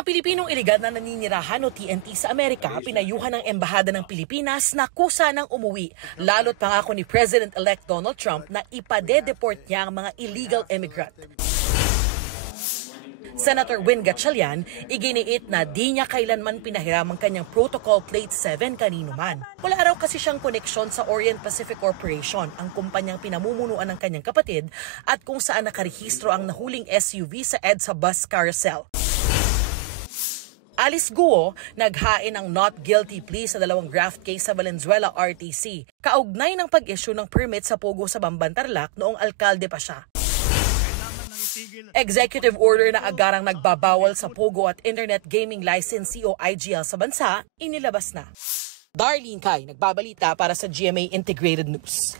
mga Pilipinong iligal na naninirahan o TNT sa Amerika, pinayuhan ng Embahada ng Pilipinas na kusa ng umuwi. Lalo't pangako ni President-elect Donald Trump na ipade-deport niya ang mga illegal immigrant. Senator Win Gatchalian, iginiit na di niya kailanman pinahiram ang kanyang Protocol Plate 7 kanino man. Wala raw kasi siyang koneksyon sa Orient Pacific Corporation, ang kumpanyang pinamumunuan ng kanyang kapatid, at kung saan nakarehistro ang nahuling SUV sa EDSA bus carousel. Alice Guo, naghain ng not guilty plea sa 2 graft case sa Valenzuela RTC, kaugnay ng pag-issue ng permit sa Pogo sa Bamban, Tarlac noong alkalde pa siya. Executive order na agarang nagbabawal sa Pogo at Internet Gaming Licensee o IGL sa bansa, inilabas na. Darlene Kai, nagbabalita para sa GMA Integrated News.